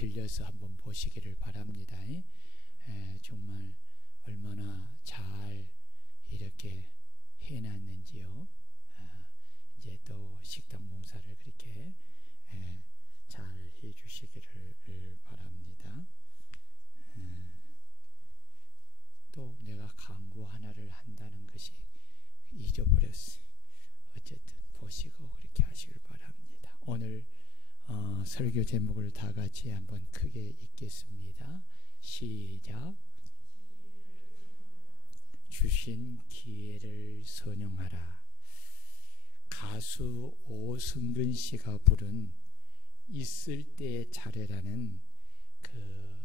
들려서 한번 보시기를 바랍니다. 정말 얼마나 잘 이렇게 해놨는지요. 이제 또 식당 봉사를 그렇게 잘 해주시기를 바랍니다. 또 내가 광고 하나를 한다는 것이 잊어버렸어요. 어쨌든 보시고 그렇게 하시길 바랍니다. 오늘 설교 제목을 다 같이 한번 크게 읽겠습니다. 시작. 주신 기회를 선용하라. 가수 오승근 씨가 부른 있을 때 잘해라는 그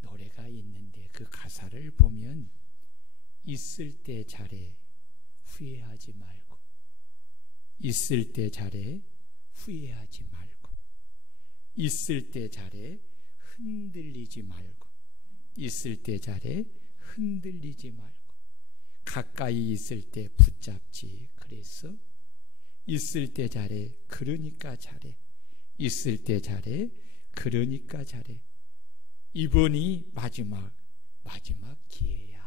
노래가 있는데, 그 가사를 보면 있을 때 잘해 후회하지 말고, 있을 때 잘해 후회하지 말고, 있을 때 잘해 흔들리지 말고, 있을 때 잘해 흔들리지 말고, 가까이 있을 때 붙잡지. 그래서 있을 때 잘해, 그러니까 잘해, 있을 때 잘해, 그러니까 잘해, 이번이 마지막 기회야.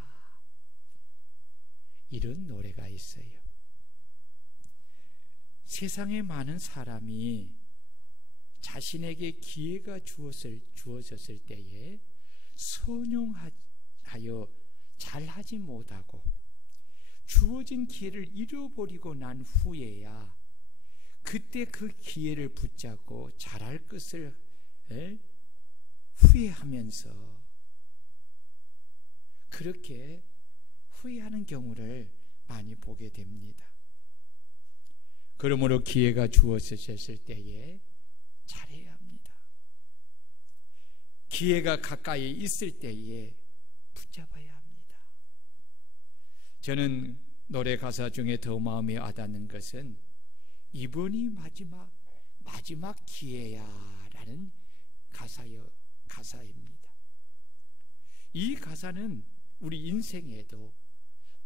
이런 노래가 있어요. 세상에 많은 사람이 자신에게 기회가 주어졌을 때에 선용하여 잘하지 못하고 주어진 기회를 잃어버리고 난 후에야 그때 그 기회를 붙잡고 잘할 것을 후회하면서 그렇게 후회하는 경우를 많이 보게 됩니다. 그러므로 기회가 주어졌을 때에 잘해야 합니다. 기회가 가까이 있을 때에 붙잡아야 합니다. 저는 노래 가사 중에 더 마음에 와닿는 것은 이번이 마지막 기회야 라는 가사입니다. 이 가사는 우리 인생에도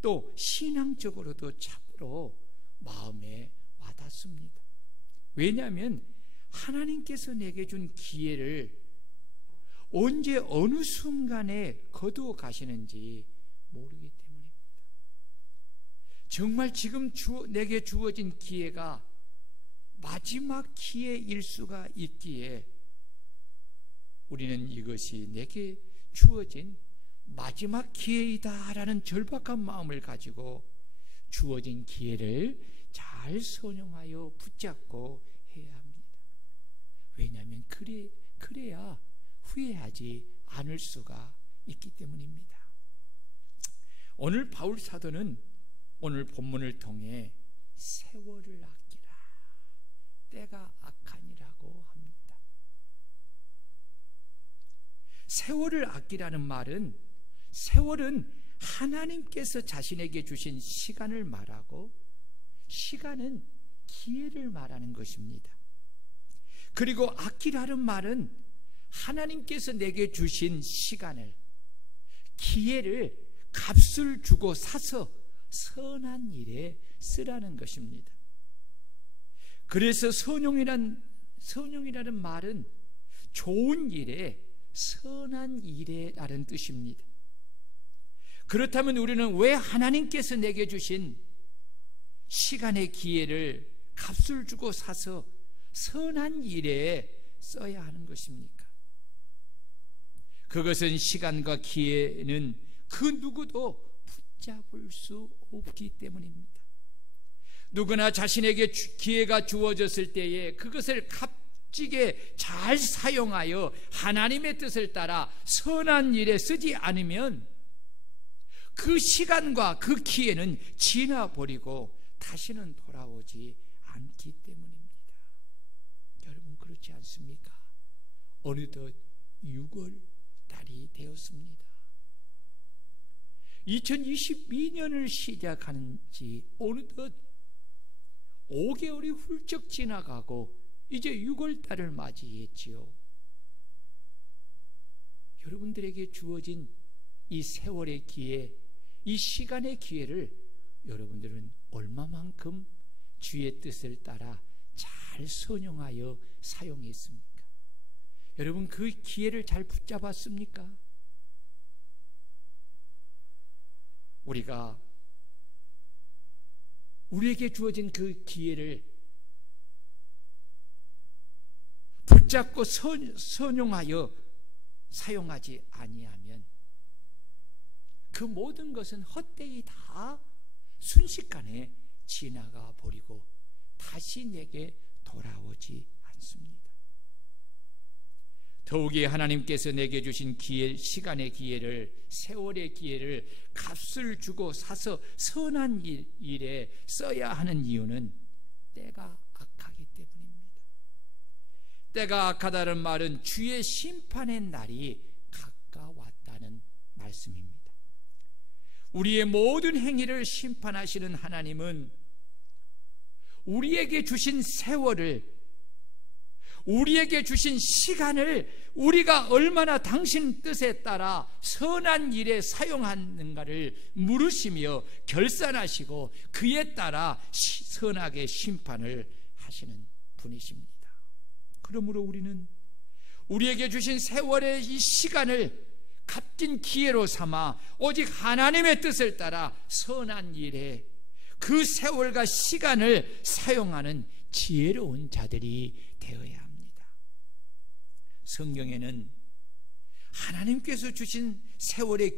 또 신앙적으로도 참으로 마음에 와닿습니다. 왜냐하면 하나님께서 내게 준 기회를 언제 어느 순간에 거두어 가시는지 모르기 때문입니다. 정말 지금 내게 주어진 기회가 마지막 기회일 수가 있기에 우리는 이것이 내게 주어진 마지막 기회이다라는 절박한 마음을 가지고 주어진 기회를 잘 선용하여 붙잡고 해야 합니다. 왜냐하면 그래야 후회하지 않을 수가 있기 때문입니다. 오늘 바울 사도는 오늘 본문을 통해 세월을 아끼라, 때가 악하니라고 합니다. 세월을 아끼라는 말은, 세월은 하나님께서 자신에게 주신 시간을 말하고, 시간은 기회를 말하는 것입니다. 그리고 아끼라는 말은 하나님께서 내게 주신 시간을, 기회를 값을 주고 사서 선한 일에 쓰라는 것입니다. 그래서 선용이라는 말은 좋은 일에, 선한 일에라는 뜻입니다. 그렇다면 우리는 왜 하나님께서 내게 주신 시간의 기회를 값을 주고 사서 선한 일에 써야 하는 것입니까? 그것은 시간과 기회는 그 누구도 붙잡을 수 없기 때문입니다. 누구나 자신에게 기회가 주어졌을 때에 그것을 값지게 잘 사용하여 하나님의 뜻을 따라 선한 일에 쓰지 않으면 그 시간과 그 기회는 지나버리고 다시는 돌아오지 않기 때문입니다. 여러분 그렇지 않습니까? 어느덧 6월 달이 되었습니다. 2022년을 시작하는 지 어느덧 5개월이 훌쩍 지나가고 이제 6월 달을 맞이했지요. 여러분들에게 주어진 이 세월의 기회, 이 시간의 기회를 여러분들은 얼마만큼 주의 뜻을 따라 잘 선용하여 사용했습니까? 여러분, 그 기회를 잘 붙잡았습니까? 우리가 우리에게 주어진 그 기회를 붙잡고 선용하여 사용하지 아니하면 그 모든 것은 헛되이 다 순식간에 지나가 버리고 다시 내게 돌아오지 않습니다. 더욱이 하나님께서 내게 주신 기회, 시간의 기회를, 세월의 기회를 값을 주고 사서 선한 일에 써야 하는 이유는 때가 악하기 때문입니다. 때가 악하다는 말은 주의 심판의 날이 가까웠다는 말씀입니다. 우리의 모든 행위를 심판하시는 하나님은 우리에게 주신 세월을, 우리에게 주신 시간을 우리가 얼마나 당신 뜻에 따라 선한 일에 사용하는가를 물으시며 결산하시고 그에 따라 선하게 심판을 하시는 분이십니다. 그러므로 우리는 우리에게 주신 세월의 이 시간을 값진 기회로 삼아 오직 하나님의 뜻을 따라 선한 일에 그 세월과 시간을 사용하는 지혜로운 자들이 되어야 합니다. 성경에는 하나님께서 주신 세월의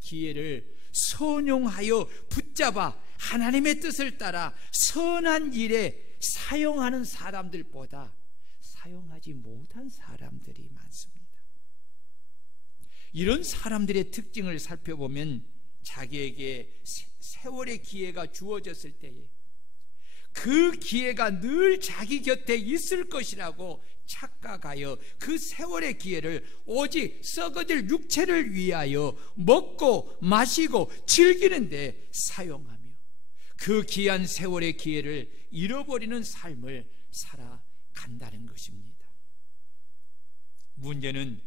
기회를 선용하여 붙잡아 하나님의 뜻을 따라 선한 일에 사용하는 사람들보다 사용하지 못한 사람들이 많습니다. 이런 사람들의 특징을 살펴보면 자기에게 세월의 기회가 주어졌을 때에 그 기회가 늘 자기 곁에 있을 것이라고 착각하여 그 세월의 기회를 오직 썩어질 육체를 위하여 먹고 마시고 즐기는 데 사용하며 그 귀한 세월의 기회를 잃어버리는 삶을 살아간다는 것입니다. 문제는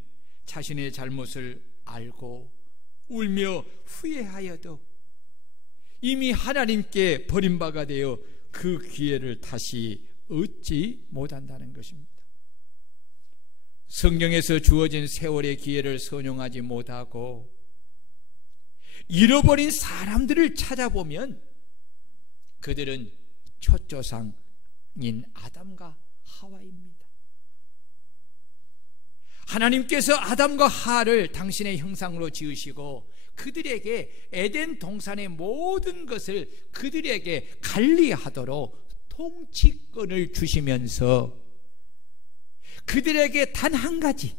자신의 잘못을 알고 울며 후회하여도 이미 하나님께 버림받아 되어 그 기회를 다시 얻지 못한다는 것입니다. 성경에서 주어진 세월의 기회를 선용하지 못하고 잃어버린 사람들을 찾아보면 그들은 첫 조상인 아담과 하와입니다. 하나님께서 아담과 하와를 당신의 형상으로 지으시고 그들에게 에덴 동산의 모든 것을 그들에게 관리하도록 통치권을 주시면서 그들에게 단 한 가지,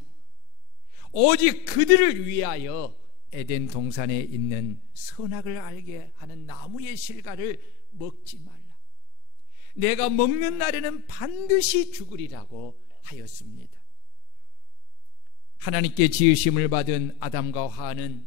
오직 그들을 위하여 에덴 동산에 있는 선악을 알게 하는 나무의 실과를 먹지 말라. 내가 먹는 날에는 반드시 죽으리라고 하였습니다. 하나님께 지으심을 받은 아담과 하와는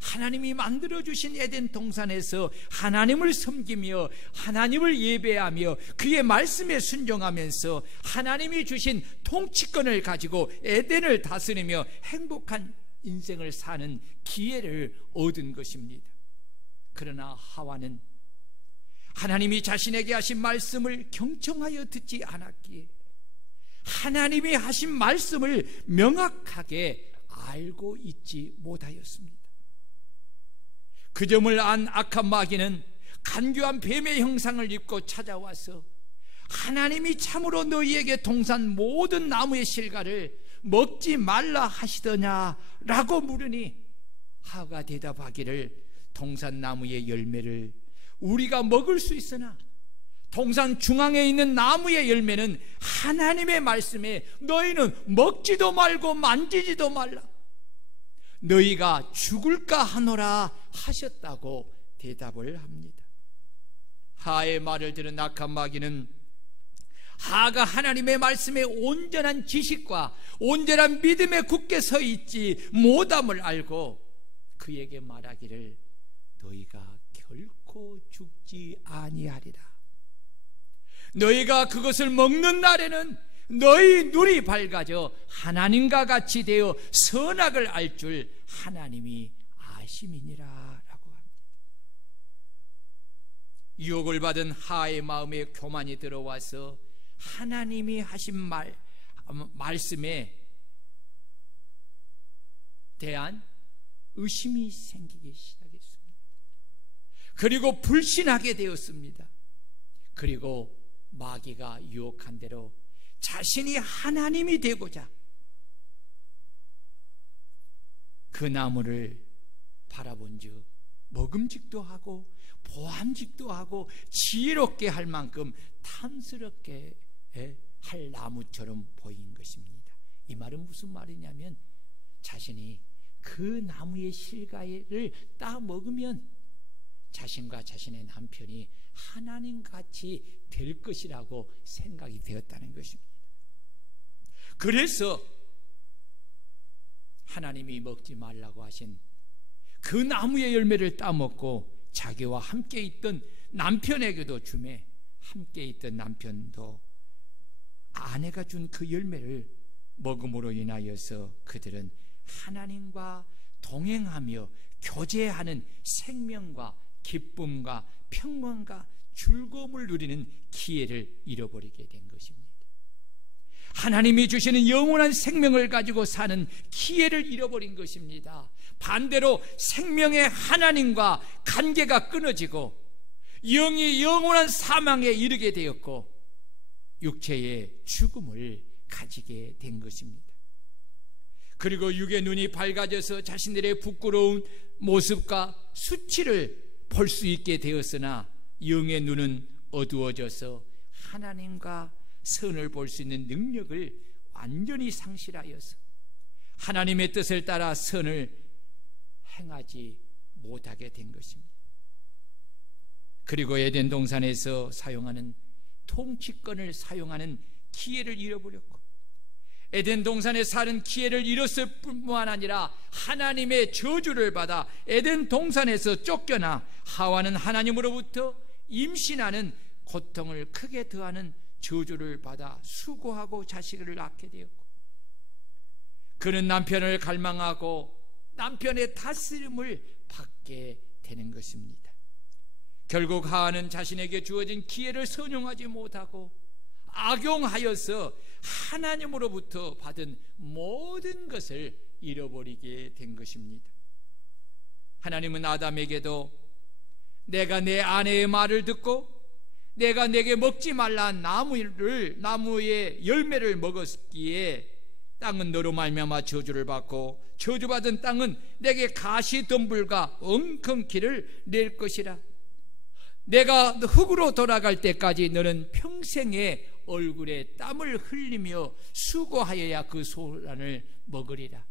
하나님이 만들어주신 에덴 동산에서 하나님을 섬기며 하나님을 예배하며 그의 말씀에 순종하면서 하나님이 주신 통치권을 가지고 에덴을 다스리며 행복한 인생을 사는 기회를 얻은 것입니다. 그러나 하와는 하나님이 자신에게 하신 말씀을 경청하여 듣지 않았기에 하나님이 하신 말씀을 명확하게 알고 있지 못하였습니다. 그 점을 안 악한 마귀는 간교한 뱀의 형상을 입고 찾아와서 하나님이 참으로 너희에게 동산 모든 나무의 실과를 먹지 말라 하시더냐라고 물으니 하와가 대답하기를 동산 나무의 열매를 우리가 먹을 수 있으나 동산 중앙에 있는 나무의 열매는 하나님의 말씀에 너희는 먹지도 말고 만지지도 말라, 너희가 죽을까 하노라 하셨다고 대답을 합니다. 하와의 말을 들은 악한 마귀는 하와가 하나님의 말씀에 온전한 지식과 온전한 믿음에 굳게 서 있지 못함을 알고 그에게 말하기를 너희가 결코 죽지 아니하리라. 너희가 그것을 먹는 날에는 너희 눈이 밝아져 하나님과 같이 되어 선악을 알 줄 하나님이 아심이니라 라고 합니다. 유혹을 받은 하와의 마음에 교만이 들어와서 하나님이 하신 말씀에 대한 의심이 생기기 시작했습니다. 그리고 불신하게 되었습니다. 그리고 마귀가 유혹한 대로 자신이 하나님이 되고자 그 나무를 바라본 즉 먹음직도 하고 보암직도 하고 지혜롭게 할 만큼 탐스럽게 할 나무처럼 보인 것입니다. 이 말은 무슨 말이냐면 자신이 그 나무의 실과를 따 먹으면 자신과 자신의 남편이 하나님같이 될 것이라고 생각이 되었다는 것입니다. 그래서 하나님이 먹지 말라고 하신 그 나무의 열매를 따먹고 자기와 함께 있던 남편에게도 주매 함께 있던 남편도 아내가 준 그 열매를 먹음으로 인하여서 그들은 하나님과 동행하며 교제하는 생명과 기쁨과 평강과 즐거움을 누리는 기회를 잃어버리게 된 것입니다. 하나님이 주시는 영원한 생명을 가지고 사는 기회를 잃어버린 것입니다. 반대로 생명의 하나님과 관계가 끊어지고 영이 영원한 사망에 이르게 되었고 육체의 죽음을 가지게 된 것입니다. 그리고 육의 눈이 밝아져서 자신들의 부끄러운 모습과 수치를 볼 수 있게 되었으나 영의 눈은 어두워져서 하나님과 선을 볼 수 있는 능력을 완전히 상실하여서 하나님의 뜻을 따라 선을 행하지 못하게 된 것입니다. 그리고 에덴 동산에서 사용하는 통치권을 사용하는 기회를 잃어버렸고 에덴 동산에 사는 기회를 잃었을 뿐만 아니라 하나님의 저주를 받아 에덴 동산에서 쫓겨나 하와는 하나님으로부터 임신하는 고통을 크게 더하는 저주를 받아 수고하고 자식을 낳게 되었고 그는 남편을 갈망하고 남편의 다스림을 받게 되는 것입니다. 결국 하와는 자신에게 주어진 기회를 선용하지 못하고 악용하여서 하나님으로부터 받은 모든 것을 잃어버리게 된 것입니다. 하나님은 아담에게도 내가 내 아내의 말을 듣고 내가 내게 먹지 말라 나무의 열매를 먹었기에 땅은 너로 말미암아 저주를 받고 저주받은 땅은 내게 가시덤불과 엉겅퀴를 낼 것이라. 내가 흙으로 돌아갈 때까지 너는 평생에 얼굴에 땀을 흘리며 수고하여야 그 소란을 먹으리라.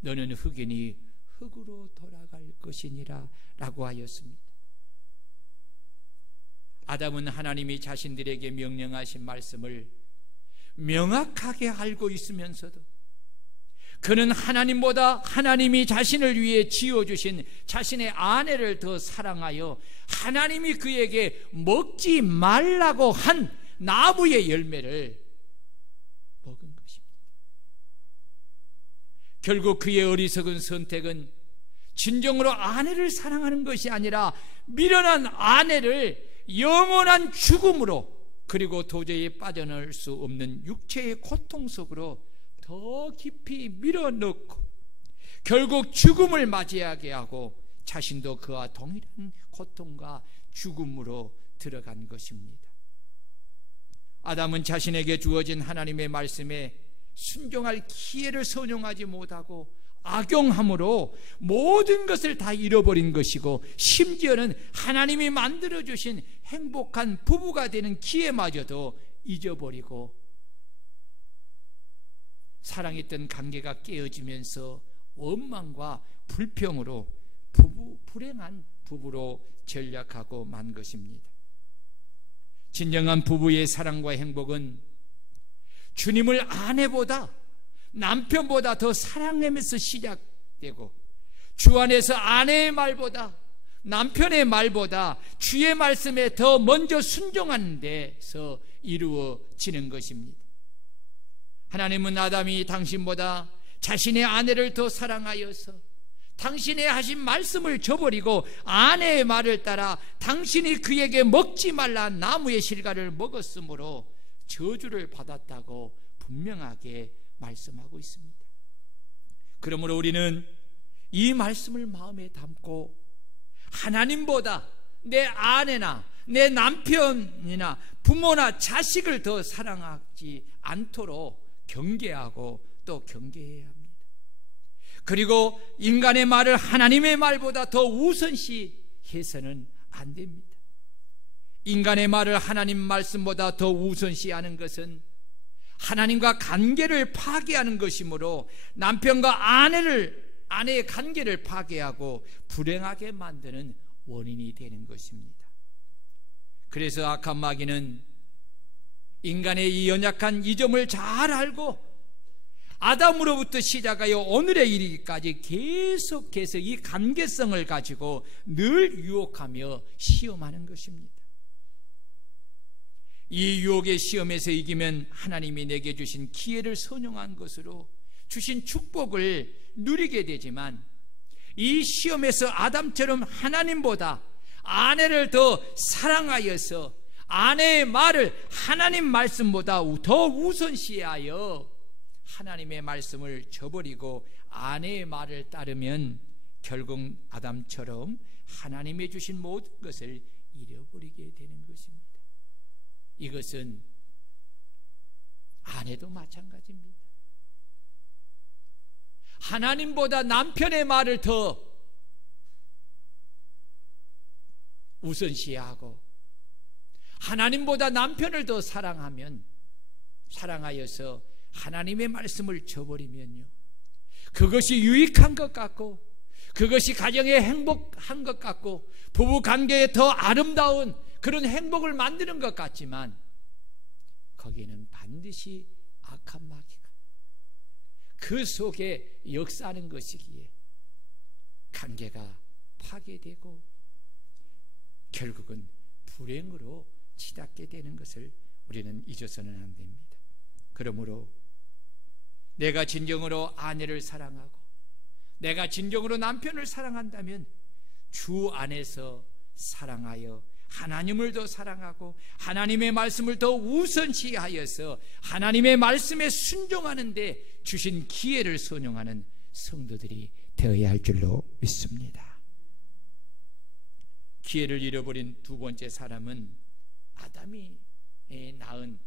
너는 흙이니 흙으로 돌아갈 것이니라 라고 하였습니다. 아담은 하나님이 자신들에게 명령하신 말씀을 명확하게 알고 있으면서도 그는 하나님보다 하나님이 자신을 위해 지어주신 자신의 아내를 더 사랑하여 하나님이 그에게 먹지 말라고 한 나무의 열매를 먹은 것입니다. 결국 그의 어리석은 선택은 진정으로 아내를 사랑하는 것이 아니라 미련한 아내를 영원한 죽음으로 그리고 도저히 빠져나올 수 없는 육체의 고통 속으로 더 깊이 밀어넣고 결국 죽음을 맞이하게 하고 자신도 그와 동일한 고통과 죽음으로 들어간 것입니다. 아담은 자신에게 주어진 하나님의 말씀에 순종할 기회를 선용하지 못하고 악용함으로 모든 것을 다 잃어버린 것이고 심지어는 하나님이 만들어주신 행복한 부부가 되는 기회마저도 잊어버리고 사랑했던 관계가 깨어지면서 원망과 불평으로 불행한 부부로 전락하고 만 것입니다. 진정한 부부의 사랑과 행복은 주님을 아내보다 남편보다 더 사랑하면서 시작되고 주 안에서 아내의 말보다 남편의 말보다 주의 말씀에 더 먼저 순종하는 데서 이루어지는 것입니다. 하나님은 아담이 당신보다 자신의 아내를 더 사랑하여서 당신의 하신 말씀을 저버리고 아내의 말을 따라 당신이 그에게 먹지 말라 나무의 실과를 먹었으므로 저주를 받았다고 분명하게 말씀하고 있습니다. 그러므로 우리는 이 말씀을 마음에 담고 하나님보다 내 아내나 내 남편이나 부모나 자식을 더 사랑하지 않도록 경계하고 또 경계해야 합니다. 그리고 인간의 말을 하나님의 말보다 더 우선시해서는 안 됩니다. 인간의 말을 하나님 말씀보다 더 우선시하는 것은 하나님과 관계를 파괴하는 것이므로 남편과 아내의 관계를 파괴하고 불행하게 만드는 원인이 되는 것입니다. 그래서 악한 마귀는 인간의 이 연약한 이 점을 잘 알고 아담으로부터 시작하여 오늘의 이르기까지 계속해서 이 관계성을 가지고 늘 유혹하며 시험하는 것입니다. 이 유혹의 시험에서 이기면 하나님이 내게 주신 기회를 선용한 것으로 주신 축복을 누리게 되지만, 이 시험에서 아담처럼 하나님보다 아내를 더 사랑하여서 아내의 말을 하나님 말씀보다 더 우선시하여 하나님의 말씀을 저버리고 아내의 말을 따르면 결국 아담처럼 하나님이 주신 모든 것을 잃어버리게 되는 것입니다. 이것은 아내도 마찬가지입니다. 하나님보다 남편의 말을 더 우선시하고 하나님보다 남편을 더 사랑하여서 하나님의 말씀을 저버리면요, 그것이 유익한 것 같고 그것이 가정에 행복한 것 같고 부부관계에 더 아름다운 그런 행복을 만드는 것 같지만, 거기에는 반드시 악한 마귀가 그 속에 역사하는 것이기에 관계가 파괴되고 결국은 불행으로 치닫게 되는 것을 우리는 잊어서는 안 됩니다. 그러므로 내가 진정으로 아내를 사랑하고 내가 진정으로 남편을 사랑한다면 주 안에서 사랑하여 하나님을 더 사랑하고 하나님의 말씀을 더 우선시하여서 하나님의 말씀에 순종하는 데 주신 기회를 선용하는 성도들이 되어야 할 줄로 믿습니다. 기회를 잃어버린 두 번째 사람은 아담이 낳은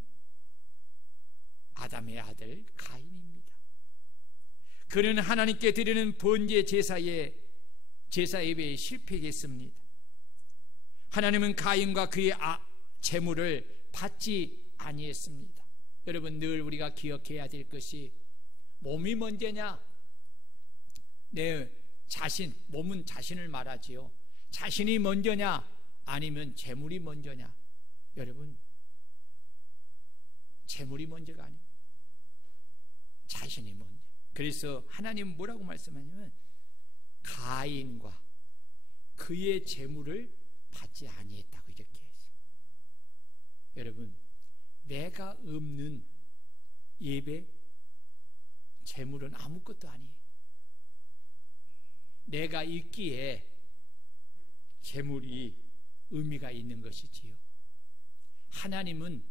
아담의 아들 가인입니다. 그는 하나님께 드리는 번제 제사 예배에 실패했습니다. 하나님은 가인과 그의 제물을 받지 아니했습니다. 여러분, 늘 우리가 기억해야 될 것이, 몸이 먼저냐, 내 자신, 몸은 자신을 말하지요. 자신이 먼저냐 아니면 재물이 먼저냐? 여러분, 재물이 먼저가 아닙니다. 자신이 먼저. 그래서 하나님은 뭐라고 말씀하냐면 가인과 그의 재물을 받지 아니했다고 이렇게 했어요. 여러분, 내가 없는 예배, 재물은 아무것도 아니에요. 내가 있기에 재물이 의미가 있는 것이지요. 하나님은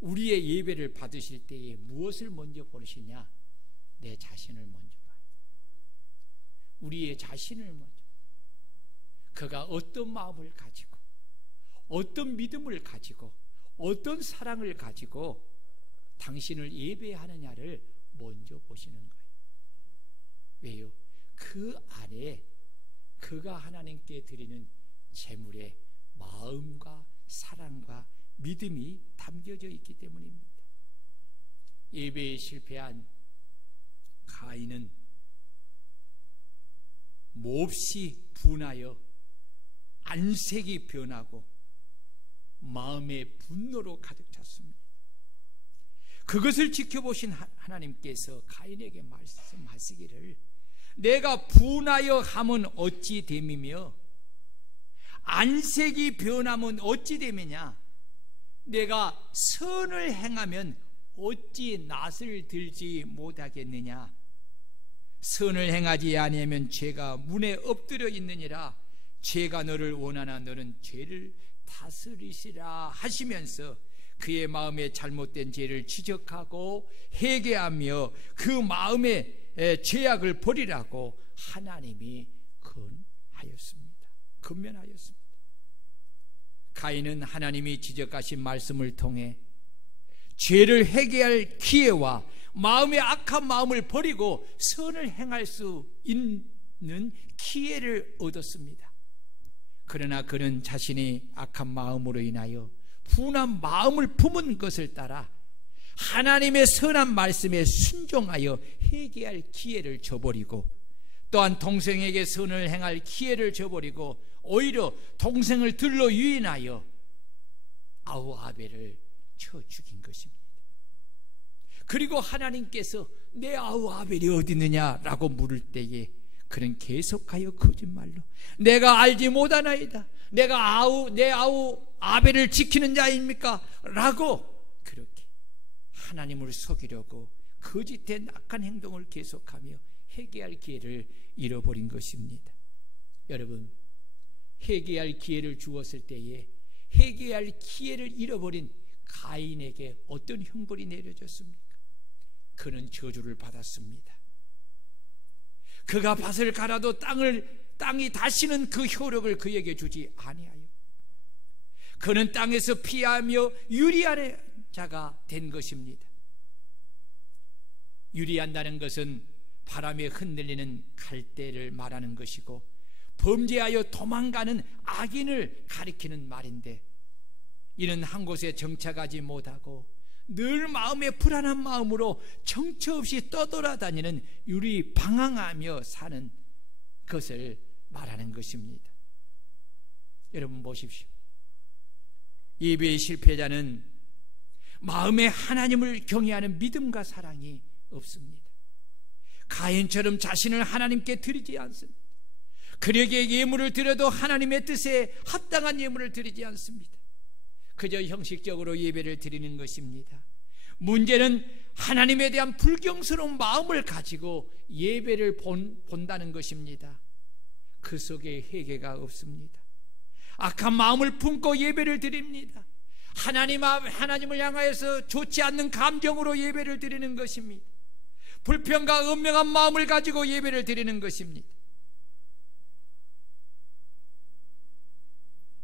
우리의 예배를 받으실 때에 무엇을 먼저 보시냐? 내 자신을 먼저 봐요. 우리의 자신을 먼저. 그가 어떤 마음을 가지고, 어떤 믿음을 가지고, 어떤 사랑을 가지고 당신을 예배하느냐를 먼저 보시는 거예요. 왜요? 그 안에 그가 하나님께 드리는 재물의 마음과 사랑과 믿음이 담겨져 있기 때문입니다. 예배에 실패한 가인은 몹시 분하여 안색이 변하고 마음의 분노로 가득 찼습니다. 그것을 지켜보신 하나님께서 가인에게 말씀하시기를, 내가 분하여 함은 어찌 됨이며 안색이 변하면 어찌 됨이냐? 내가 선을 행하면 어찌 낯을 들지 못하겠느냐? 선을 행하지 아니하면 죄가 문에 엎드려 있느니라. 죄가 너를 원하나 너는 죄를 다스리시라 하시면서 그의 마음에 잘못된 죄를 지적하고 회개하며 그 마음의 죄악을 버리라고 하나님이 건면하였습니다. 가인은 하나님이 지적하신 말씀을 통해 죄를 회개할 기회와 마음의 악한 마음을 버리고 선을 행할 수 있는 기회를 얻었습니다. 그러나 그는 자신의 악한 마음으로 인하여 분한 마음을 품은 것을 따라 하나님의 선한 말씀에 순종하여 회개할 기회를 저버리고, 또한 동생에게 선을 행할 기회를 저버리고 오히려 동생을 들러 유인하여 아우 아벨을 쳐 죽인 것입니다. 그리고 하나님께서 내 아우 아벨이 어디 있느냐라고 물을 때에 그는 계속하여 거짓말로 내가 알지 못하나이다, 내가 내 아우 아벨을 지키는 자입니까? 라고 그렇게 하나님을 속이려고 거짓된 악한 행동을 계속하며 회개할 기회를 잃어버린 것입니다. 여러분, 회개할 기회를 주었을 때에 회개할 기회를 잃어버린 가인에게 어떤 형벌이 내려졌습니까? 그는 저주를 받았습니다. 그가 밭을 갈아도 땅이 다시는 그 효력을 그에게 주지 아니하여 그는 땅에서 피하며 유리한 자가 된 것입니다. 유리한다는 것은 바람에 흔들리는 갈대를 말하는 것이고 범죄하여 도망가는 악인을 가리키는 말인데, 이는 한 곳에 정착하지 못하고 늘 마음에 불안한 마음으로 정처 없이 떠돌아다니는 유리 방황하며 사는 것을 말하는 것입니다. 여러분 보십시오. 예배의 실패자는 마음에 하나님을 경외하는 믿음과 사랑이 없습니다. 가인처럼 자신을 하나님께 드리지 않습니다. 그에게 예물을 드려도 하나님의 뜻에 합당한 예물을 드리지 않습니다. 그저 형식적으로 예배를 드리는 것입니다. 문제는 하나님에 대한 불경스러운 마음을 가지고 예배를 본다는 것입니다. 그 속에 회개가 없습니다. 악한 마음을 품고 예배를 드립니다. 하나님을 향하여서 좋지 않는 감정으로 예배를 드리는 것입니다. 불평과 은명한 마음을 가지고 예배를 드리는 것입니다.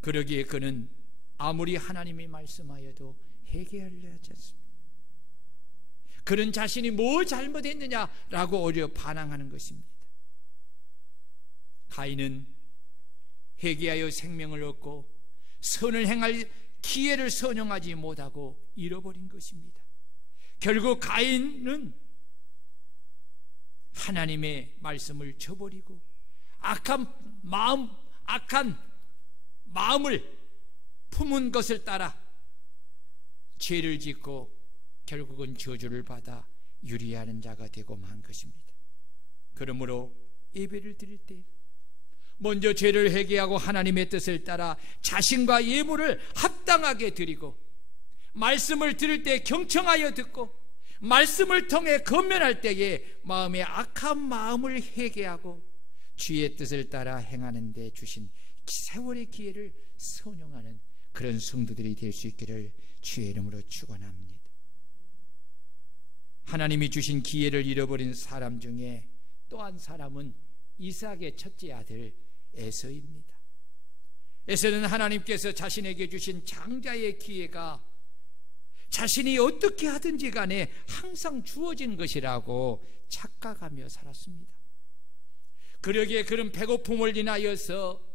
그러기에 그는 아무리 하나님이 말씀하여도 회개하려 하지 않습니다. 그는 자신이 뭘 잘못했느냐라고 오히려 반항하는 것입니다. 가인은 회개하여 생명을 얻고 선을 행할 기회를 선용하지 못하고 잃어버린 것입니다. 결국 가인은 하나님의 말씀을 저버리고 악한 마음을 품은 것을 따라 죄를 짓고 결국은 저주를 받아 유리하는 자가 되고 만 것입니다. 그러므로 예배를 드릴 때 먼저 죄를 회개하고 하나님의 뜻을 따라 자신과 예물을 합당하게 드리고, 말씀을 들을 때 경청하여 듣고, 말씀을 통해 건면할 때에 마음의 악한 마음을 회개하고 주의 뜻을 따라 행하는 데 주신 세월의 기회를 선용하는 그런 성도들이 될 수 있기를 주의 이름으로 축원합니다. 하나님이 주신 기회를 잃어버린 사람 중에 또 한 사람은 이삭의 첫째 아들 에서입니다. 에서는 하나님께서 자신에게 주신 장자의 기회가 자신이 어떻게 하든지 간에 항상 주어진 것이라고 착각하며 살았습니다. 그러기에 그런 배고픔을 인하여서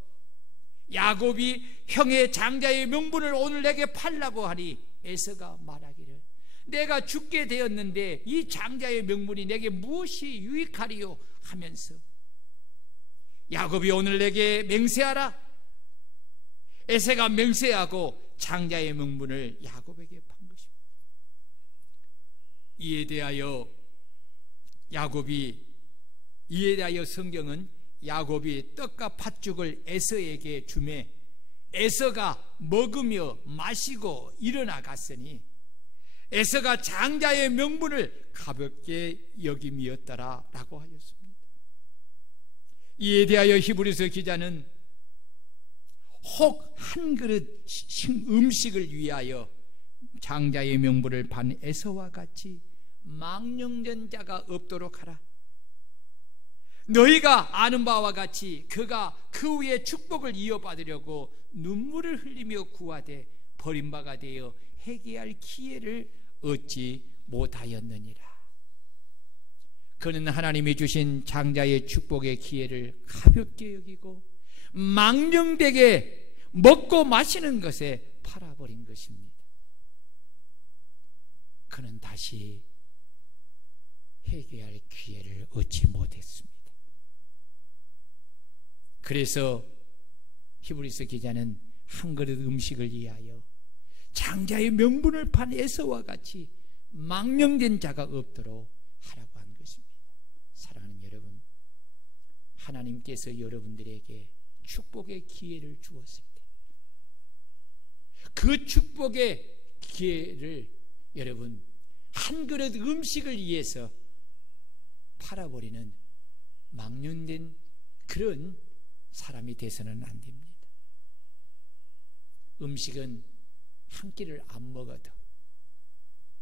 야곱이 형의 장자의 명분을 오늘 내게 팔라고 하니 에서가 말하기를 내가 죽게 되었는데 이 장자의 명분이 내게 무엇이 유익하리요 하면서 야곱이 오늘 내게 맹세하라. 에서가 맹세하고 장자의 명분을 야곱에게 판 것입니다. 이에 대하여 성경은 야곱이 떡과 팥죽을 에서에게 주매 에서가 먹으며 마시고 일어나 갔으니 에서가 장자의 명분을 가볍게 여김이었더라 라고 하였습니다. 이에 대하여 히브리서 기자는 혹 한 그릇 음식을 위하여 장자의 명분을 판 에서와 같이 망령된 자가 없도록 하라. 너희가 아는 바와 같이 그가 그 후에 축복을 이어받으려고 눈물을 흘리며 구하되 버림바가 되어 회개할 기회를 얻지 못하였느니라. 그는 하나님이 주신 장자의 축복의 기회를 가볍게 여기고 망령되게 먹고 마시는 것에 팔아버린 것입니다. 그는 다시 회개할 기회를 얻지 못했습니다. 그래서 히브리서 기자는 한 그릇 음식을 위하여 장자의 명분을 판 에서와 같이 망령된 자가 없도록 하라고 한 것입니다. 사랑하는 여러분, 하나님께서 여러분들에게 축복의 기회를 주었을 때 그 축복의 기회를 여러분 한 그릇 음식을 위해서 팔아버리는 망령된 그런 사람이 돼서는 안 됩니다. 음식은 한 끼를 안 먹어도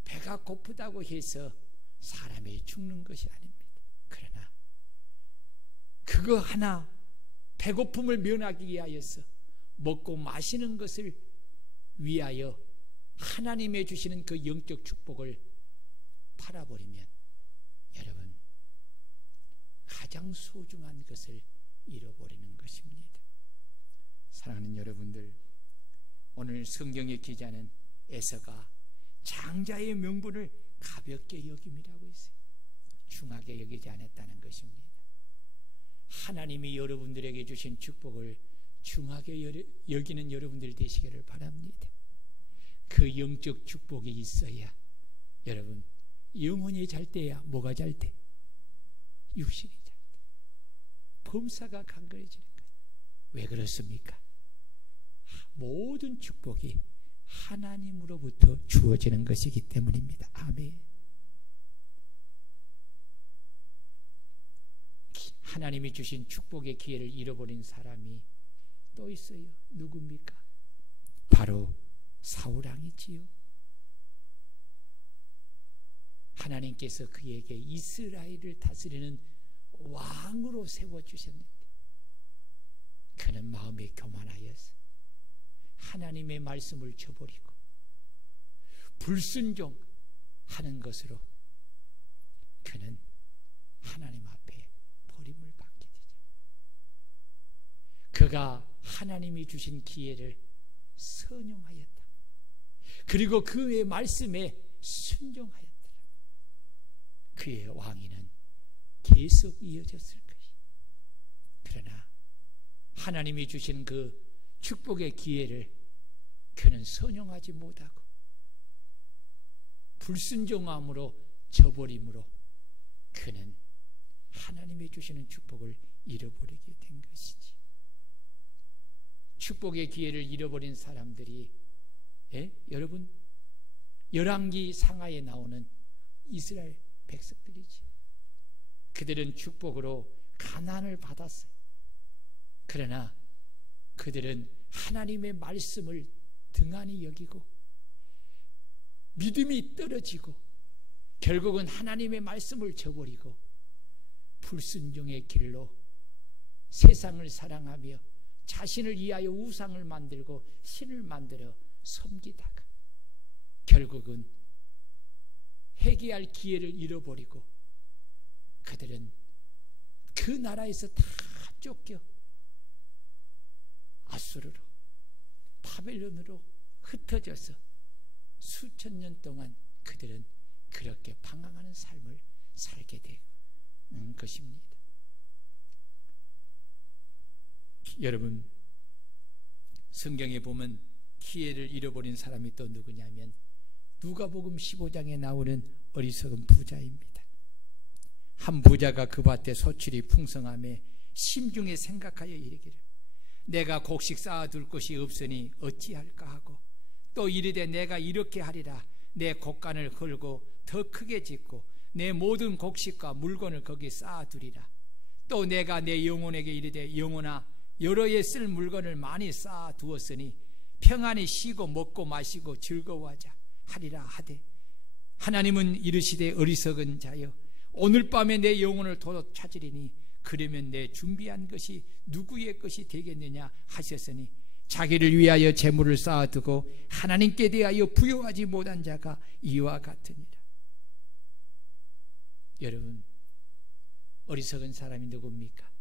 배가 고프다고 해서 사람이 죽는 것이 아닙니다. 그러나 그거 하나 배고픔을 면하기 위하여서 먹고 마시는 것을 위하여 하나님의 주시는 그 영적 축복을 팔아버리면 여러분 가장 소중한 것을 잃어버리는 것입니다. 사랑하는 여러분들, 오늘 성경의 기자는 에서가 장자의 명분을 가볍게 여김이라고 했어요. 중하게 여기지 않았다는 것입니다. 하나님이 여러분들에게 주신 축복을 중하게 여기는 여러분들 되시기를 바랍니다. 그 영적 축복이 있어야 여러분 영혼이 잘 때야 뭐가 잘 돼? 육신이 잘 돼. 범사가 강건해지는 거예요. 왜 그렇습니까? 모든 축복이 하나님으로부터 주어지는 것이기 때문입니다. 아멘. 하나님이 주신 축복의 기회를 잃어버린 사람이 또 있어요. 누굽니까? 바로 사울왕이지요. 하나님께서 그에게 이스라엘을 다스리는 왕으로 세워주셨는데 그는 마음에 교만하여서 하나님의 말씀을 저버리고 불순종하는 것으로 그는 하나님 앞에 버림을 받게 되죠. 그가 하나님이 주신 기회를 선용하였다. 그리고 그의 말씀에 순종하였다. 그의 왕위는 계속 이어졌을 것이. 그러나 하나님이 주신 그 축복의 기회를 그는 선용하지 못하고 불순종함으로 저버림으로 그는 하나님이 주시는 축복을 잃어버리게 된 것이지. 축복의 기회를 잃어버린 사람들이 여러분 열왕기 상하에 나오는 이스라엘 백성들이지. 그들은 축복으로 가난을 받았어요. 그러나 그들은 하나님의 말씀을 등한히 여기고 믿음이 떨어지고 결국은 하나님의 말씀을 저버리고 불순종의 길로 세상을 사랑하며 자신을 위하여 우상을 만들고 신을 만들어 섬기다가 결국은 회개할 기회를 잃어버리고 그들은 그 나라에서 다 쫓겨 아수르로 바벨론으로 흩어져서 수천 년 동안 그들은 그렇게 방황하는 삶을 살게 되는 것입니다. 여러분, 성경에 보면 기회를 잃어버린 사람이 또 누구냐면 누가복음 15장에 나오는 어리석은 부자입니다. 한 부자가 그 밭에 소출이 풍성하며 심중에 생각하여 이르기를 내가 곡식 쌓아둘 곳이 없으니 어찌할까 하고 또 이르되 내가 이렇게 하리라 내 곡간을 헐고 더 크게 짓고 내 모든 곡식과 물건을 거기 쌓아두리라. 또 내가 내 영혼에게 이르되 영혼아 여러 해 쓸 물건을 많이 쌓아두었으니 평안히 쉬고 먹고 마시고 즐거워하자. 하리라 하되 하나님은 이르시되 어리석은 자여 오늘 밤에 내 영혼을 도로 찾으리니 그러면 내 준비한 것이 누구의 것이 되겠느냐 하셨으니 자기를 위하여 재물을 쌓아두고 하나님께 대하여 부여하지 못한 자가 이와 같으니라. 여러분, 어리석은 사람이 누굽니까?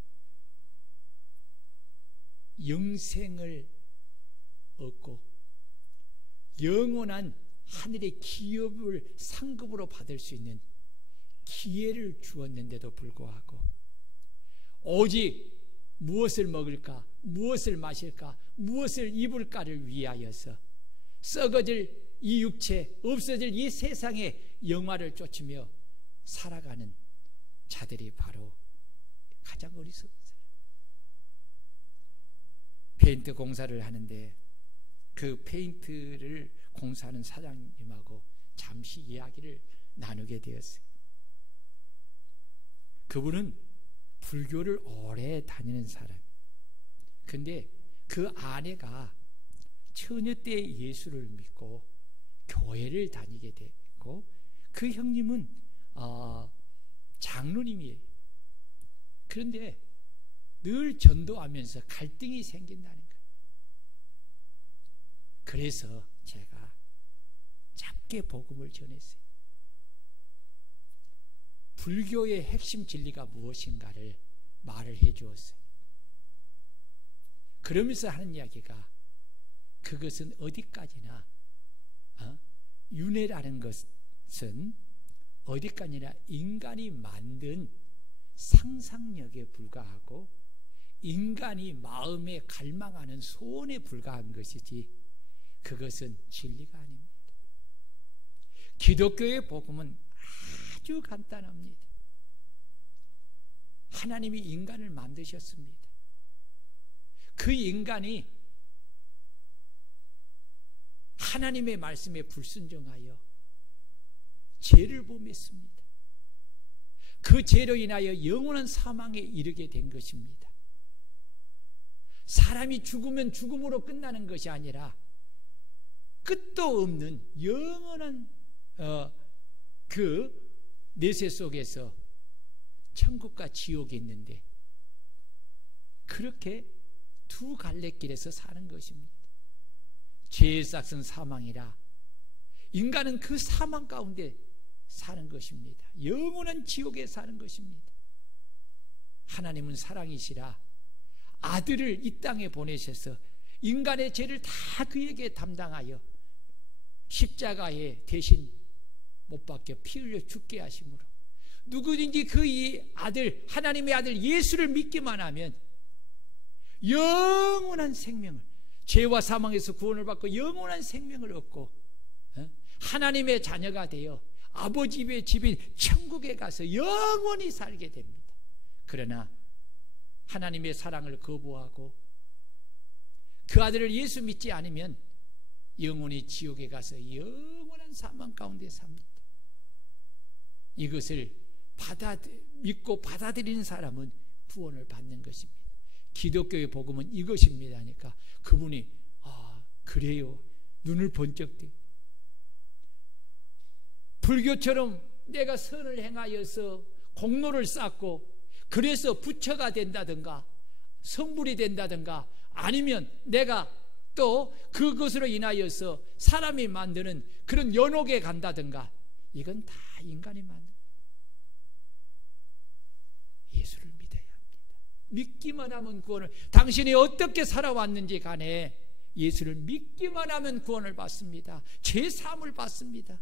영생을 얻고 영원한 하늘의 기업을 상급으로 받을 수 있는 기회를 주었는데도 불구하고 오직 무엇을 먹을까, 무엇을 마실까, 무엇을 입을까를 위하여서 썩어질 이 육체, 없어질 이 세상의 영화를 쫓으며 살아가는 자들이 바로 가장 어리석은 사람. 페인트 공사를 하는데 그 페인트를 공사하는 사장님하고 잠시 이야기를 나누게 되었어요. 그분은 불교를 오래 다니는 사람. 근데 그 아내가 처녀 때 예수를 믿고 교회를 다니게 됐고 그 형님은 장로님이에요. 그런데 늘 전도하면서 갈등이 생긴다는 거예요. 그래서 제가 짧게 복음을 전했어요. 불교의 핵심 진리가 무엇인가를 말을 해 주었어요. 그러면서 하는 이야기가 그것은 어디까지나 윤회라는 것은 어디까지나 인간이 만든 상상력에 불과하고 인간이 마음에 갈망하는 소원에 불과한 것이지 그것은 진리가 아닙니다. 기독교의 복음은 아주 간단합니다. 하나님이 인간을 만드셨습니다. 그 인간이 하나님의 말씀에 불순종하여 죄를 범했습니다. 그 죄로 인하여 영원한 사망에 이르게 된 것입니다. 사람이 죽으면 죽음으로 끝나는 것이 아니라 끝도 없는 영원한 그 내세 속에서 천국과 지옥이 있는데 그렇게 두 갈래길에서 사는 것입니다. 죄의 싹은 사망이라 인간은 그 사망 가운데 사는 것입니다. 영원한 지옥에 사는 것입니다. 하나님은 사랑이시라 아들을 이 땅에 보내셔서 인간의 죄를 다 그에게 담당하여 십자가에 대신 못 박혀 피 흘려 죽게 하심으로 누구든지 그 이 아들 하나님의 아들 예수를 믿기만 하면 영원한 생명을 죄와 사망에서 구원을 받고 영원한 생명을 얻고 하나님의 자녀가 되어 아버지의 집인 천국에 가서 영원히 살게 됩니다. 그러나 하나님의 사랑을 거부하고 그 아들을 예수 믿지 않으면 영원히 지옥에 가서 영원한 사망 가운데 삽니다. 이것을 믿고 받아들이는 사람은 구원을 받는 것입니다. 기독교의 복음은 이것입니다 하니까 그분이 그래요 눈을 번쩍 뜨 불교처럼 내가 선을 행하여서 공로를 쌓고 그래서 부처가 된다든가 성불이 된다든가 아니면 내가 또 그것으로 인하여서 사람이 만드는 그런 연옥에 간다든가 이건 다 인간이 만든 예수를 믿어야 합니다. 믿기만 하면 구원을 당신이 어떻게 살아왔는지 간에 예수를 믿기만 하면 구원을 받습니다. 죄 사함을 받습니다.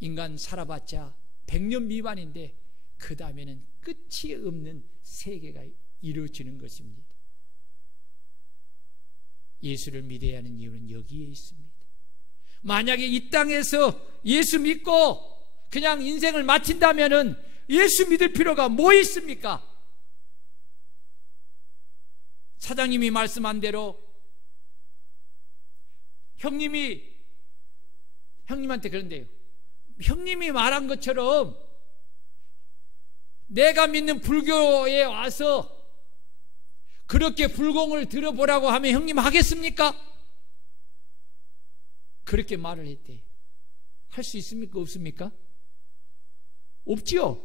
인간 살아봤자 100년 미만인데 그 다음에는 끝이 없는 세계가 이루어지는 것입니다. 예수를 믿어야 하는 이유는 여기에 있습니다. 만약에 이 땅에서 예수 믿고 그냥 인생을 마친다면은 예수 믿을 필요가 뭐 있습니까? 사장님이 말씀한 대로 형님한테 그런데요. 형님이 말한 것처럼 내가 믿는 불교에 와서 그렇게 불공을 들어보라고 하면 형님 하겠습니까? 그렇게 말을 했대. 할 수 있습니까? 없습니까? 없지요.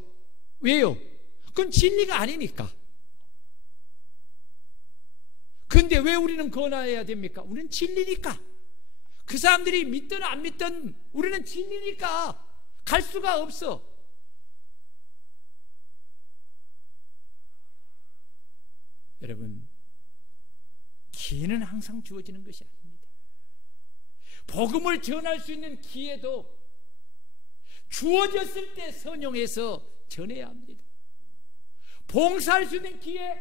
왜요? 그건 진리가 아니니까. 근데 왜 우리는 권해야 됩니까? 우리는 진리니까. 그 사람들이 믿든 안 믿든 우리는 진리니까 갈 수가 없어. 여러분, 기회는 항상 주어지는 것이 아닙니다. 복음을 전할 수 있는 기회도 주어졌을 때 선용해서 전해야 합니다. 봉사할 수 있는 기회,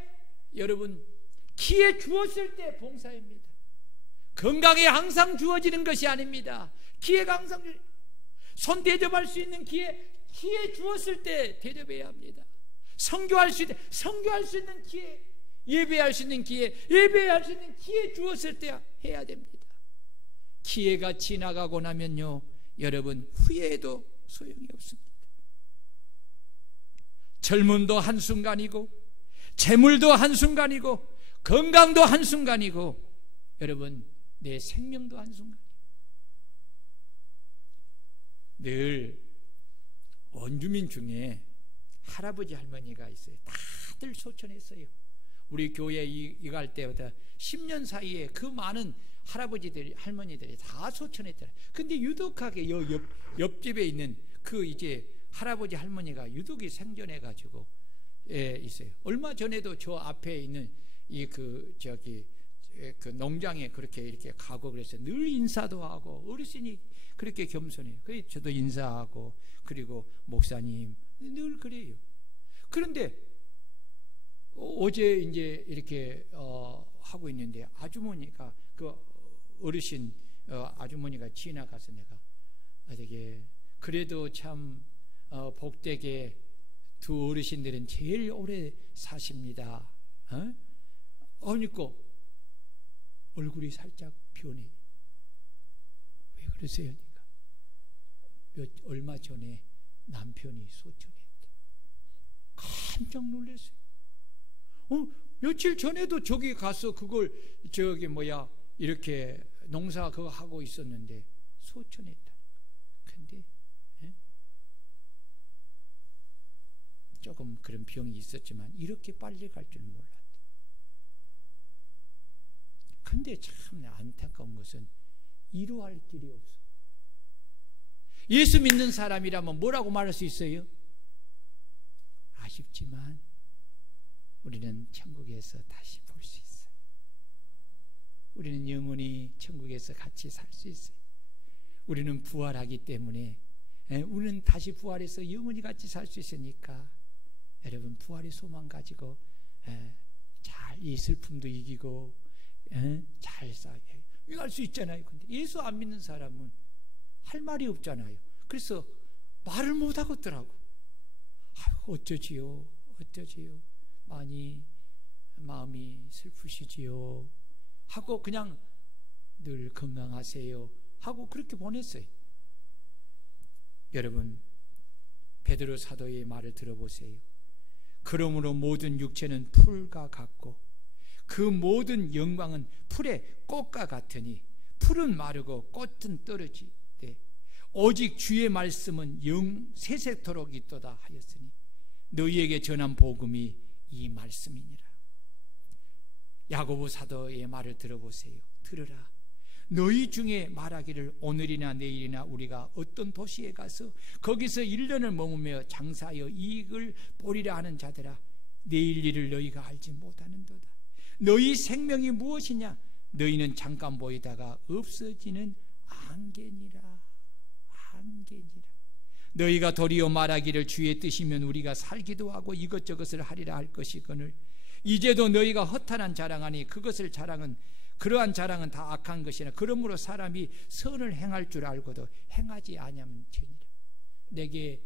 여러분, 기회 주었을 때 봉사입니다. 건강에 항상 주어지는 것이 아닙니다. 기회가 항상 손 대접할 수 있는 기회 주었을 때 대접해야 합니다. 선교할 수 있는 기회, 예배할 수 있는 기회, 예배할 수 있는 기회 주었을 때 해야 됩니다. 기회가 지나가고 나면요, 여러분, 후회해도 소용이 없습니다. 젊음도 한순간이고, 재물도 한순간이고, 건강도 한순간이고, 여러분, 내 생명도 한순간이에요. 늘 원주민 중에 할아버지 할머니가 있어요. 다들 소천했어요. 우리 교회 이갈 때보다 10년 사이에 그 많은 할아버지들이 할머니들이 다 소천했더라. 근데 유독하게 옆집에 있는 그 이제 할아버지 할머니가 유독이 생존해 가지고 있어요. 얼마 전에도 저 앞에 있는 그 농장에 그렇게 이렇게 가고 그래서 늘 인사도 하고, 어르신이 그렇게 겸손해요. 그래서 저도 인사하고, 그리고 목사님 늘 그래요. 그런데 어제 이제 이렇게 하고 있는데 아주머니가, 그 어르신 아주머니가 지나가서 내가 되게 그래도 참 복되게 두 어르신들은 제일 오래 사십니다. 그러니까 얼굴이 살짝 변해. 왜 그러세요? 얼마 전에 남편이 소천했대. 깜짝 놀랐어요. 며칠 전에도 저기 가서 그걸 이렇게 농사 그거 하고 있었는데 소천했다. 근데 조금 그런 병이 있었지만 이렇게 빨리 갈 줄 몰랐대. 근데 참 안타까운 것은 이루할 길이 없어. 예수 믿는 사람이라면 뭐라고 말할 수 있어요? 아쉽지만 우리는 천국에서 다시 볼 수 있어요. 우리는 영원히 천국에서 같이 살 수 있어요. 우리는 부활하기 때문에 우리는 다시 부활해서 영원히 같이 살 수 있으니까 여러분, 부활의 소망 가지고 잘 이 슬픔도 이기고 잘 할 수 있잖아요. 근데 예수 안 믿는 사람은 할 말이 없잖아요. 그래서 말을 못 하겠더라고. 어쩌지요? 많이 마음이 슬프시지요? 하고 그냥 늘 건강하세요 하고 그렇게 보냈어요. 여러분, 베드로 사도의 말을 들어보세요. 그러므로 모든 육체는 풀과 같고 그 모든 영광은 풀의 꽃과 같으니 풀은 마르고 꽃은 떨어지되 오직 주의 말씀은 세세토록 있도다 하였으니 너희에게 전한 복음이 이 말씀이니라. 야고보 사도의 말을 들어보세요. 들으라. 너희 중에 말하기를 오늘이나 내일이나 우리가 어떤 도시에 가서 거기서 1년을 머무며 장사하여 이익을 보리라 하는 자들아, 내일 일을 너희가 알지 못하는도다. 너희 생명이 무엇이냐? 너희는 잠깐 보이다가 없어지는 안개니라. 너희가 도리어 말하기를 주의 뜻이면 우리가 살기도 하고 이것저것을 하리라 할 것이거늘 이제도 너희가 허탄한 자랑하니 그러한 자랑은 다 악한 것이나 그러므로 사람이 선을 행할 줄 알고도 행하지 아니하면 죄니라. 내게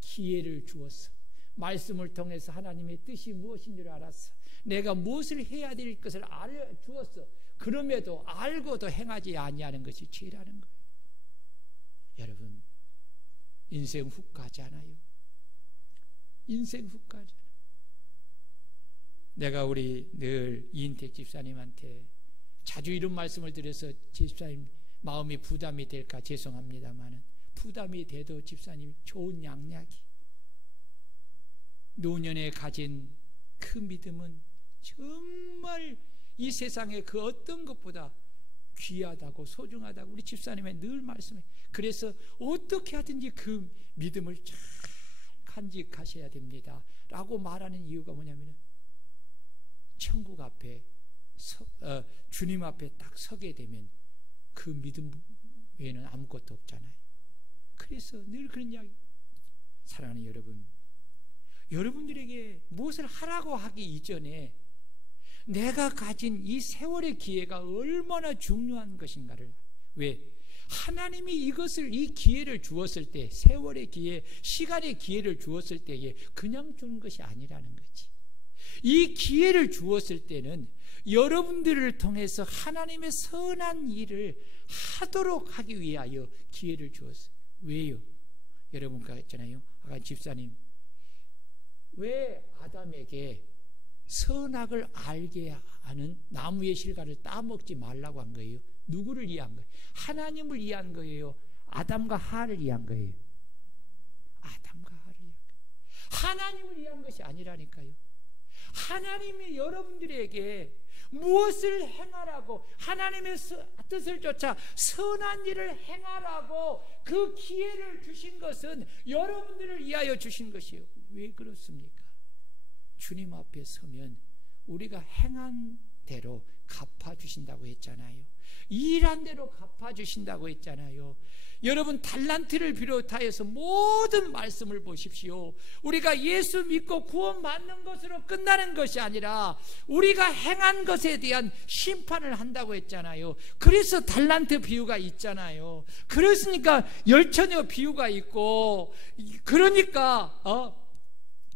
기회를 주었어. 말씀을 통해서 하나님의 뜻이 무엇인 줄 알았어. 내가 무엇을 해야 될 것을 알려주었어. 그럼에도 알고도 행하지 아니하는 것이 죄라는 거예요. 여러분, 인생 훅 가잖아요. 인생 훅 가잖아요. 내가 우리 늘 이인택 집사님한테 자주 이런 말씀을 드려서 집사님 마음이 부담이 될까 죄송합니다만은 부담이 돼도 집사님 좋은 양약이 노년에 가진 그 믿음은 정말 이 세상의 그 어떤 것보다 귀하다고 소중하다고 우리 집사님이 늘 말씀해요. 그래서 어떻게 하든지 그 믿음을 잘 간직하셔야 됩니다 라고 말하는 이유가 뭐냐면 천국 앞에 주님 앞에 딱 서게 되면 그 믿음 외에는 아무것도 없잖아요. 그래서 늘 그런 이야기. 사랑하는 여러분, 여러분들에게 무엇을 하라고 하기 이전에 내가 가진 이 세월의 기회가 얼마나 중요한 것인가를, 왜? 하나님이 이 기회를 주었을 때, 세월의 기회, 시간의 기회를 주었을 때에 그냥 주는 것이 아니라는 거지. 이 기회를 주었을 때는 여러분들을 통해서 하나님의 선한 일을 하도록 하기 위하여 기회를 주었어요. 왜요? 여러분과 했잖아요. 아까 집사님, 왜 아담에게 선악을 알게 하는 나무의 실과를 따먹지 말라고 한 거예요? 누구를 위한 거예요? 하나님을 위한 거예요? 아담과 하를 위한 거예요? 아담과 하를 위한 거예요. 하나님을 위한 것이 아니라니까요. 하나님이 여러분들에게 무엇을 행하라고, 하나님의 뜻을 쫓아 선한 일을 행하라고 그 기회를 주신 것은 여러분들을 위하여 주신 것이에요. 왜 그렇습니까? 주님 앞에 서면 우리가 행한 대로 갚아주신다고 했잖아요. 일한 대로 갚아주신다고 했잖아요. 여러분, 달란트를 비롯하여서 모든 말씀을 보십시오. 우리가 예수 믿고 구원받는 것으로 끝나는 것이 아니라 우리가 행한 것에 대한 심판을 한다고 했잖아요. 그래서 달란트 비유가 있잖아요. 그렇으니까 열처녀 비유가 있고, 그러니까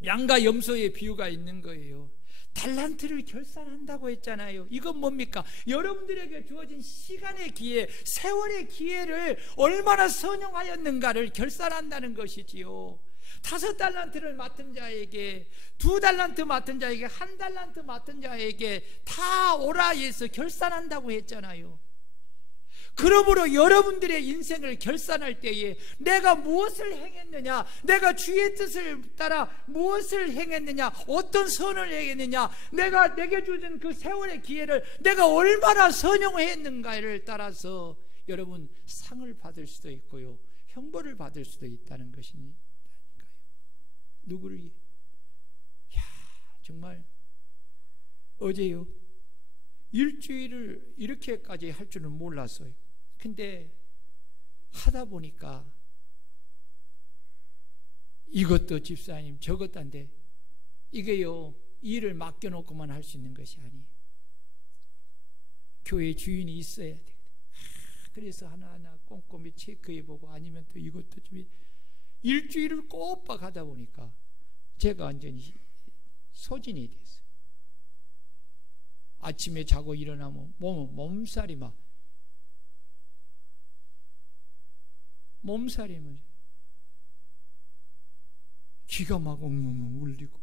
양과 염소의 비유가 있는 거예요. 달란트를 결산한다고 했잖아요. 이건 뭡니까? 여러분들에게 주어진 시간의 기회, 세월의 기회를 얼마나 선용하였는가를 결산한다는 것이지요. 5달란트를 맡은 자에게, 2달란트 맡은 자에게, 1달란트 맡은 자에게 다 오라 해서 결산한다고 했잖아요. 그러므로 여러분들의 인생을 결산할 때에 내가 무엇을 행했느냐, 내가 주의 뜻을 따라 무엇을 행했느냐, 어떤 선을 행했느냐, 내가 내게 주신 그 세월의 기회를 내가 얼마나 선용했는가를 따라서 여러분 상을 받을 수도 있고요, 형벌을 받을 수도 있다는 것이니까요. 누구를? 정말 어제요, 일주일을 이렇게까지 할 줄은 몰랐어요. 근데 하다 보니까 이것도 집사님 저것도 한데 이게요, 일을 맡겨놓고만 할 수 있는 것이 아니에요. 교회 주인이 있어야 돼요. 그래서 하나하나 꼼꼼히 체크해보고, 아니면 또 이것도 좀 일주일을 꼬박 하다 보니까 제가 완전히 소진이 됐어요. 아침에 자고 일어나면 몸살이 막 귀가 막 엉엉엉 울리고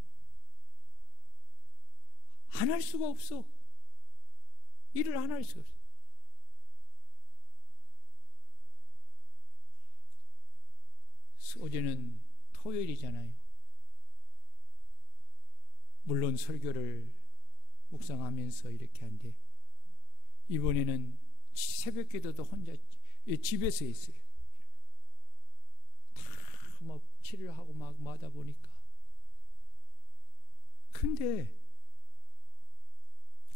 안 할 수가 없어. 일을 안 할 수가 없어. 어제는 토요일이잖아요. 물론 설교를 묵상하면서 이렇게 한데, 이번에는 새벽 기도도 혼자 집에서 했어요. 다 막 치료를 하고 막 하다 보니까. 근데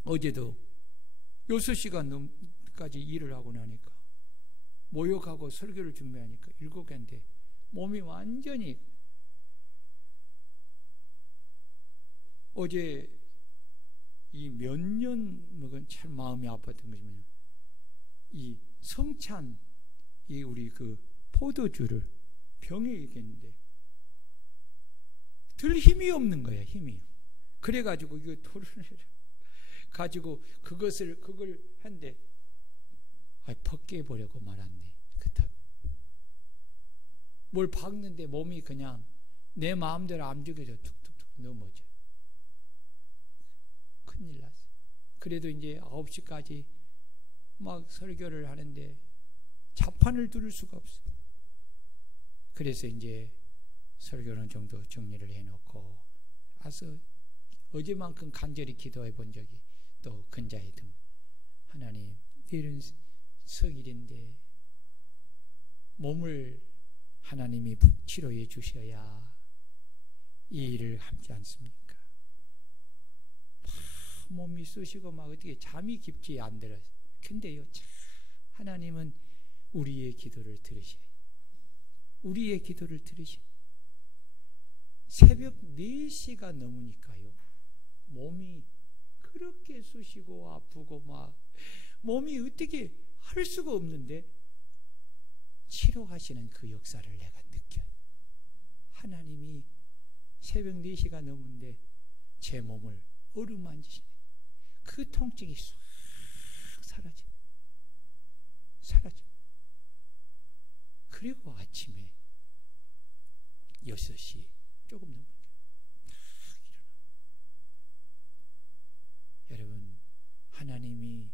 어제도 6시간까지 일을 하고 나니까, 모욕하고 설교를 준비하니까 7개인데 몸이 완전히, 어제 이 몇 년 먹은 참 마음이 아팠던 것이 뭐냐, 이 성찬, 이 우리 그 포도주를 병에 있겠는데 들 힘이 없는 거야, 힘이. 그래가지고 이거 토론을 가지고 그걸 한데, 벗게 해보려고 말았네. 그렇다고 뭘 박는데 몸이 그냥 내 마음대로 안 죽여져, 툭툭툭 넘어져. 큰일 났어. 그래도 이제 9시까지 막 설교를 하는데 자판을 두를 수가 없어. 그래서 이제 설교는 정도 정리를 해놓고 와서 어제만큼 간절히 기도해 본 적이 또 근자에 등 하나님 내일은 성일인데 몸을 하나님이 치료해 주셔야 이 일을 함지 않습니까? 몸이 쑤시고 막 어떻게 잠이 깊지 안 들어요. 근데요, 하나님은 우리의 기도를 들으셔요. 우리의 기도를 들으셔요. 새벽 4시가 넘으니까요, 몸이 그렇게 쑤시고 아프고 막 몸이 어떻게 할 수가 없는데 치료하시는 그 역사를 내가 느껴요. 하나님이 새벽 4시가 넘은데 제 몸을 어루만지시네. 그 통증이 싹 사라져. 그리고 아침에 6시 조금 넘게 딱 일어나. 여러분, 하나님이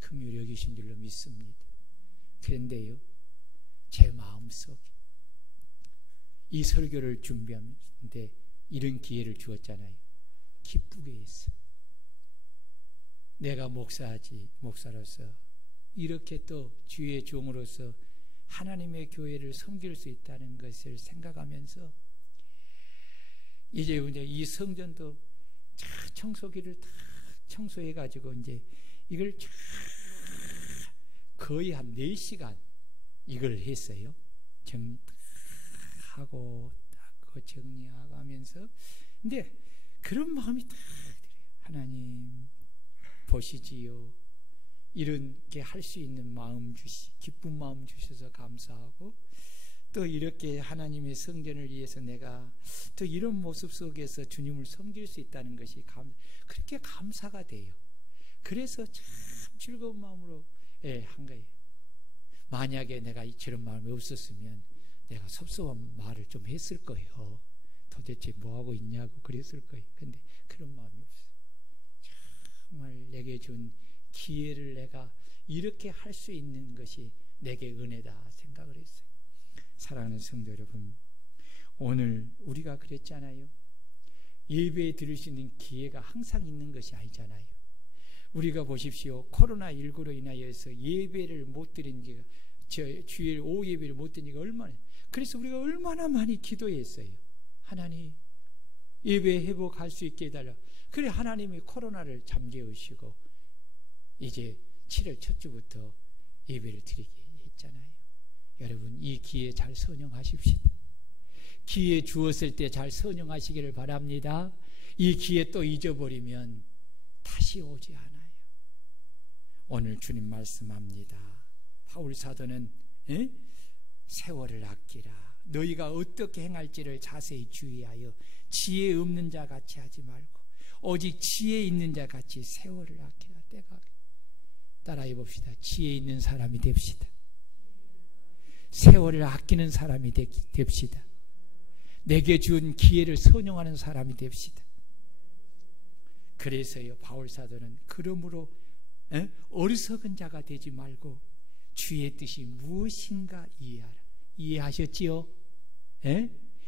긍휼히 여기신 줄로 믿습니다. 그런데요, 제 마음속에 이 설교를 준비하는데 이런 기회를 주었잖아요. 기쁘게 했어. 내가 목사로서 이렇게 또 주의 종으로서 하나님의 교회를 섬길 수 있다는 것을 생각하면서 이제 이 성전도 청소기를 다 청소해 가지고 이제 이걸 거의 한 4시간 이걸 했어요. 정리하고 닦고 정리하고 하면서. 근데 그런 마음이 딱 들어요. 하나님 보시지요. 이렇게 할 수 있는 마음 기쁜 마음 주셔서 감사하고, 또 이렇게 하나님의 성전을 위해서 내가 또 이런 모습 속에서 주님을 섬길 수 있다는 것이 그렇게 감사가 돼요. 그래서 참 즐거운 마음으로 한 거예요. 만약에 내가 저런 마음이 없었으면 내가 섭섭한 말을 좀 했을 거예요. 도대체 뭐하고 있냐고 그랬을 거예요. 근데 그런 마음이 없어요. 정말 내게 준 기회를 내가 이렇게 할 수 있는 것이 내게 은혜다 생각을 했어요. 사랑하는 성도 여러분, 오늘 우리가 그랬잖아요. 예배에 들을 수 있는 기회가 항상 있는 것이 아니잖아요. 우리가 보십시오. 코로나19로 인하여서 예배를 못 드린 지가, 주일 오후 예배를 못 드린 지가 얼마나, 그래서 우리가 얼마나 많이 기도했어요. 하나님 예배 회복할 수 있게 해달라. 그래 하나님이 코로나를 잠재우시고 이제 7월 첫 주부터 예배를 드리게 했잖아요. 여러분, 이 기회 잘 선용하십시다. 기회 주었을 때 잘 선용하시기를 바랍니다. 이 기회 또 잊어버리면 다시 오지 않아요. 오늘 주님 말씀합니다. 바울 사도는 세월을 아끼라. 너희가 어떻게 행할지를 자세히 주의하여 지혜 없는 자 같이 하지 말고 오직 지혜 있는 자 같이 세월을 아끼라. 때가 따라해 봅시다. 지혜 있는 사람이 됩시다. 세월을 아끼는 사람이 됩시다. 내게 준 기회를 선용하는 사람이 됩시다. 그래서요, 바울 사도는 그러므로 어리석은 자가 되지 말고 주의 뜻이 무엇인가 이해하라. 이해하셨지요?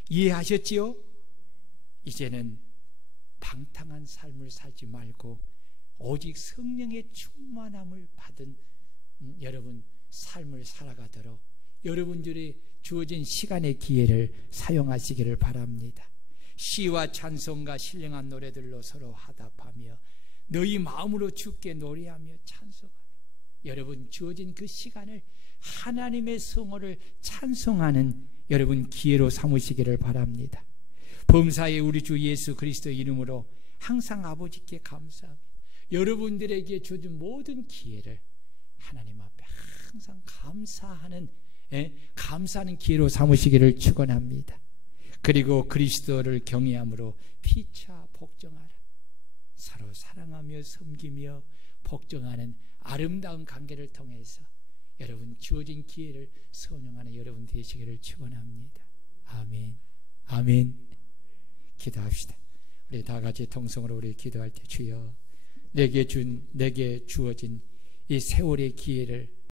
이해하셨지요? 이제는 방탕한 삶을 살지 말고 오직 성령의 충만함을 받은 여러분 삶을 살아가도록 여러분들이 주어진 시간의 기회를 사용하시기를 바랍니다. 시와 찬송과 신령한 노래들로 서로 화답하며 너희 마음으로 주께 노래하며 찬송하며 여러분 주어진 그 시간을 하나님의 성호를 찬송하는 여러분 기회로 삼으시기를 바랍니다. 범사의 우리 주 예수 그리스도 이름으로 항상 아버지께 감사하며 여러분들에게 주어진 모든 기회를 하나님 앞에 항상 감사하는 기회로 삼으시기를 축원합니다. 그리고 그리스도를 경외함으로 피차 복종하라. 서로 사랑하며 섬기며 복종하는 아름다운 관계를 통해서 여러분 주어진 기회를 선용하는 여러분 되시기를 축원합니다. 아멘. 아멘. 기도합시다. 우리 다 같이 통성으로 우리 기도할 때 주여 내게 주어진 이 세월의 기회를